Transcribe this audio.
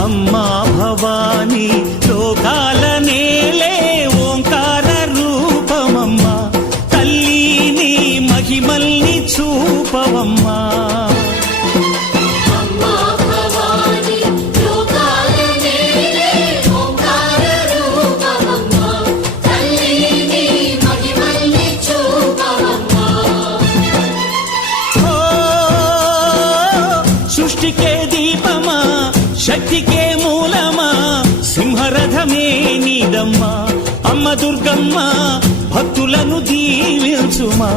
అమ్మా భవానీ లోకాల నేలే ఓంకార రూపమమ్మా తల్లి నీ మహిమల్ని చూపవమ్మా సృష్టికే దీపమా శక్తికే మూలమా సింహరథమే నీదమ్మా అమ్మ దుర్గమ్మ భక్తులను దీవించుమా